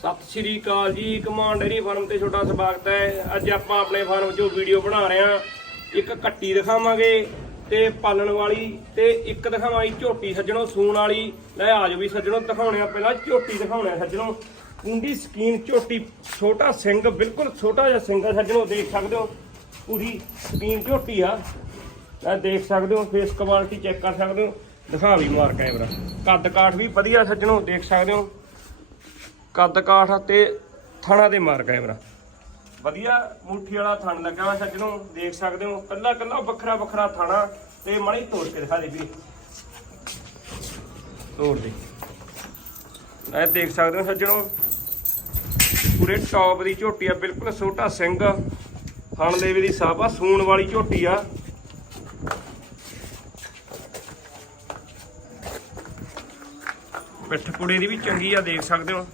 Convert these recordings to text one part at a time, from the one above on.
ਸਤਿ ਸ਼੍ਰੀ ਅਕਾਲ ਜੀ, command dairy farm ਤੇ ਛੋਟਾ ਸਵਾਗਤ ਹੈ। ਅੱਜ ਆਪਾਂ ਆਪਣੇ ਫਾਰਮ 'ਚੋਂ ਵੀਡੀਓ ਬਣਾ ਰਹੇ ਹਾਂ। ਇੱਕ ਕੱਟੀ ਦਿਖਾਵਾਂਗੇ ਤੇ ਪਾਲਣ ਵਾਲੀ ਤੇ ਇੱਕ ਦਿਖਾਵਾਂਗੇ ਝੋਟੀ ਸੱਜਣੋ, ਸੂਣ ਵਾਲੀ। ਲੈ ਆਜੋ ਵੀ ਸੱਜਣੋ, ਦਿਖਾਉਣੇ ਆ ਪਹਿਲਾਂ ਝੋਟੀ ਦਿਖਾਉਣੇ ਆ ਸੱਜਣੋ। ਕੁੰਡੀ ਸਕੀਨ ਝੋਟੀ, ਛੋਟਾ ਸਿੰਘ, ਬਿਲਕੁਲ ਛੋਟਾ ਜਿਹਾ ਸਿੰਘ ਆ ਸੱਜਣੋ, ਦੇਖ ਸਕਦੇ ਹੋ। ਪੂਰੀ ਸਕੀਨ ਝੋਟੀ ਆ। ਇਹ ਦੇਖ ਸਕਦੇ ਹੋ ਫੇਸ ਕੁਆਲਿਟੀ ਚੈੱਕ ਕਰ ਸਕਦੇ ਹੋ। ਦਿਖਾ ਵੀ ਮਾਰ ਕੈਮਰਾ ਕੱਦ ਕਾਠ ਵੀ ਵਧੀਆ ਸੱਜਣੋ, ਦੇਖ ਸਕਦੇ ਹੋ। ਕੱਦ ਕਾਠ ਤੇ ਥਣਾ ਦੇ ਮਾਰ। ਕੈਮਰਾ ਵਧੀਆ ਮੁੱਠੀ ਵਾਲਾ ਥਣ ਲੱਗਾ ਹੋਇਆ ਸੱਜਣੋ, ਦੇਖ ਸਕਦੇ ਹੋ ਕੱਲਾ ਕੱਲਾ ਵੱਖਰਾ ਵੱਖਰਾ ਥਾਣਾ ਤੇ ਮਣੀ ਤੋੜ ਕੇ ਦਿਖਾ ਦੇ ਵੀ ਤੋੜ ਦੇ। ਇਹ ਦੇਖ ਸਕਦੇ ਹੋ ਸੱਜਣੋ, ਪੂਰੇ ਟੌਪ ਦੀ ਝੋਟੀ ਆ, ਬਿਲਕੁਲ ਛੋਟਾ ਸਿੰਘ। ਹਣ ਲੇਵੇ ਦੀ ਸਾਬਾ ਸੂਣ ਵਾਲੀ ਝੋਟੀ ਆ। ਪਿੱਠ ਕੁੜੇ ਦੀ ਵੀ ਚੰਗੀ ਆ, ਦੇਖ ਸਕਦੇ ਹੋ।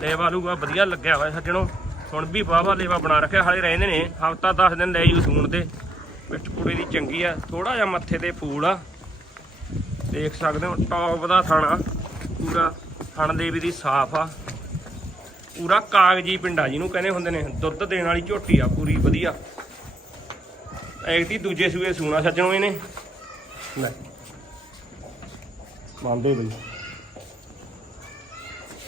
ਲੇਵਾ ਲੂਗਾ ਵਧੀਆ ਲੱਗਿਆ ਹੋਇਆ ਸੱਜਣੋ। ਹੁਣ ਵੀ ਵਾਹਵਾ ਲੇਵਾ ਬਣਾ ਰੱਖਿਆ, ਹਾਲੇ ਰਹਿੰਦੇ ਨੇ। ਹਫਤਾ 10 ਦਿਨ ਲੈ ਜੂ ਸੂਣ ਦੇ। ਪਿੱਠ ਕੁੜੇ ਦੀ ਚੰਗੀ ਆ ਥੋੜਾ ਜਿਹਾ ਮੱਥੇ ਤੇ ਫੂਲ ਆ। ਦੇਖ ਸਕਦੇ ਹੋ ਟੌਪ ਦਾ ਥਾਣਾ। ਪੂਰਾ ਥਣ ਦੇਵੀ ਦੀ ਸਾਫ਼ ਆ। ਪੂਰਾ ਕਾਗਜੀ ਪਿੰਡਾ ਜਿਹਨੂੰ ਕਹਿੰਦੇ ਹੁੰਦੇ ਨੇ, ਦੁੱਧ ਦੇਣ ਵਾਲੀ ਝੋਟੀ ਆ, ਪੂਰੀ ਵਧੀਆ। ਐਕਟੀ ਦੂਜੇ ਸੂਏ ਸੂਣਾ ਸੱਜਣੋ ਇਹਨੇ। ਲੈ। ਮੰਨਦੇ ਬਈ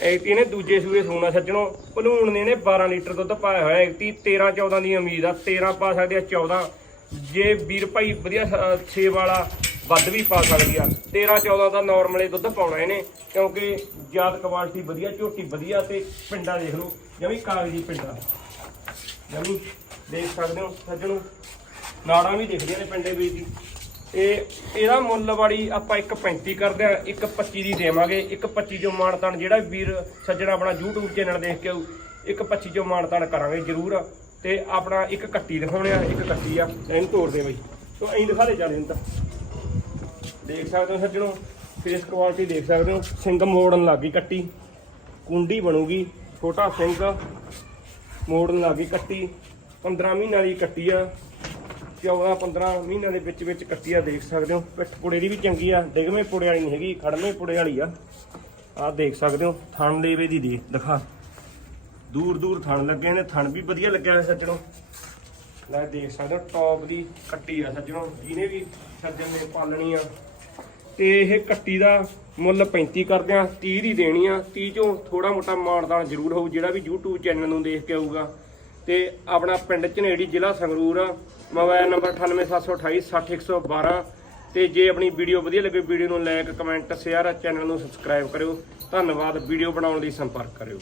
ਐਕਟੀ ਨੇ ਦੂਜੇ ਸੂਏ ਸੂਣਾ ਸੱਜਣੋ ਭਲੂਣ ਨੇ ਨੇ 12 ਲੀਟਰ ਦੁੱਧ ਪਾਇਆ ਹੋਇਆ। ਐਕਟੀ 13 14 ਦੀ ਉਮੀਦ ਆ। 13 ਪਾ ਸਕਦੇ ਆ 14 ਜੇ ਵੀਰ ਭਾਈ ਵਧੀਆ 6 ਵਾਲਾ ਵੱਧ ਵੀ ਪਾ ਸਕਦੀ ਆ। 13 14 ਦਾ ਨਾਰਮਲੇ ਦੁੱਧ ਪਾਉਣਾ ਇਹਨੇ, ਕਿਉਂਕਿ ਜਾਤ ਕੁਆਲਿਟੀ ਵਧੀਆ, ਝੋਟੀ ਵਧੀਆ ਤੇ ਪਿੰਡਾ ਦੇਖ ਲਓ। ਜਮੀ ਕਾਗਜੀ ਪਿੰਡਾ। ਜਮੀ ਦੇਖ ਸਕਦੇ ਹੋ, ਸੱਜਣੋ। ਨਾੜਾਂ ਵੀ ਦਿਖਦੀਆਂ ਨੇ ਪਿੰਡੇ ਵਿੱਚ ਦੀ। ਇਹ ਇਹਦਾ ਮੁੱਲ ਵਾਲੀ ਆਪਾਂ 1.35 ਕਰਦੇ ਆ 1.25 ਦੀ ਦੇਵਾਂਗੇ। 1.25 ਜੋ ਮਾਨਤਾਨ ਜਿਹੜਾ ਵੀਰ ਸੱਜਣਾ ਆਪਣਾ YouTube ਚੈਨਲ ਦੇਖ ਕੇ ਆਊ 1.25 ਜੋ ਮਾਨਤਾਨ ਕਰਾਂਗੇ ਜ਼ਰੂਰ। ਤੇ ਆਪਣਾ ਇੱਕ ਕੱਟੀ ਦਿਖਾਉਣੇ ਆ, ਇੱਕ ਕੱਟੀ ਆ। ਇਹਨੂੰ ਤੋੜ ਦੇ ਬਈ। ਸੋ ਐਂ ਦਿਖਾ ਦੇ ਚੱਲ ਤਾਂ। ਦੇਖ ਸਕਦੇ ਹੋ ਸੱਜਣੋ ਫੇਸ ਕੁਆਲਿਟੀ ਦੇਖ ਸਕਦੇ ਹੋ। ਸਿੰਘ ਮੋੜਨ ਲੱਗੀ ਕੱਟੀ। ਕੁੰਡੀ ਬਣੂਗੀ, ਛੋਟਾ ਸਿੰਘ ਮੋੜਨ ਲੱਗੀ ਕੱਟੀ। 15 ਮਹੀਨਿਆਂ ਦੀ ਕੱਟੀ ਆ। 14 15 ਮਹੀਨਿਆਂ ਦੇ ਵਿੱਚ ਵਿੱਚ ਕੱਟੀ ਆ ਦੇਖ ਸਕਦੇ ਹੋ। ਪਿੱਠ ਪੁੜੇ ਦੀ ਵੀ ਚੰਗੀ ਆ, ਡਿਗਵੇਂ ਪੁੜੇ ਵਾਲੀ ਨਹੀਂ ਹੈਗੀ, ਖੜਵੇਂ ਪੁੜੇ ਵਾਲੀ ਆ। ਆ ਦੇਖ ਸਕਦੇ ਹੋ, ਥਣ ਲੇਵੇ ਦੀ ਦੇਖ, ਦਿਖਾ। ਦੂਰ ਦੂਰ ਥਣ ਲੱਗੇ ਨੇ, ਥਣ ਵੀ ਵਧੀਆ ਲੱਗਿਆ ਹੋਇਆ ਸੱਜਣੋ। ਲੈ ਦੇਖ ਸਕਦੇ ਹੋ, ਟੌਪ ਦੀ ਕੱਟੀ ਆ ਸੱਜਣੋ, ਜਿਹਨੇ ਵੀ ਸੱਜਣ ਨੇ ਪਾਲਣੀ ਆ। ਤੇ ਇਹ ਕੱਟੀ ਦਾ ਮੁੱਲ 35 ਕਰਦੇ ਆ 30 ਦੀ ਦੇਣੀ ਆ। 30 ਚੋਂ ਥੋੜਾ ਮੋਟਾ ਮਾਨਦਾਨ ਜ਼ਰੂਰ ਹੋਊ, ਜਿਹੜਾ ਵੀ YouTube ਚੈਨਲ ਨੂੰ ਦੇਖ ਕੇ ਆਊਗਾ। ਤੇ ਆਪਣਾ ਪਿੰਡ ਝਨੇੜੀ ਜ਼ਿਲ੍ਹਾ ਸੰਗਰੂਰ ਆ। ਮੋਬਾਈਲ ਨੰਬਰ 9872860112 ਤੇ ਜੇ ਆਪਣੀ ਵੀਡੀਓ ਵਧੀਆ ਲੱਗੇ ਵੀਡੀਓ ਨੂੰ ਲਾਈਕ, ਕਮੈਂਟ, ਸ਼ੇਅਰ ਚੈਨਲ ਨੂੰ ਸਬਸਕ੍ਰਾਈਬ ਕਰਿਓ। ਧੰਨਵਾਦ, ਵੀਡੀਓ ਬਣਾਉਣ ਲਈ ਸੰਪਰਕ ਕਰਿਓ।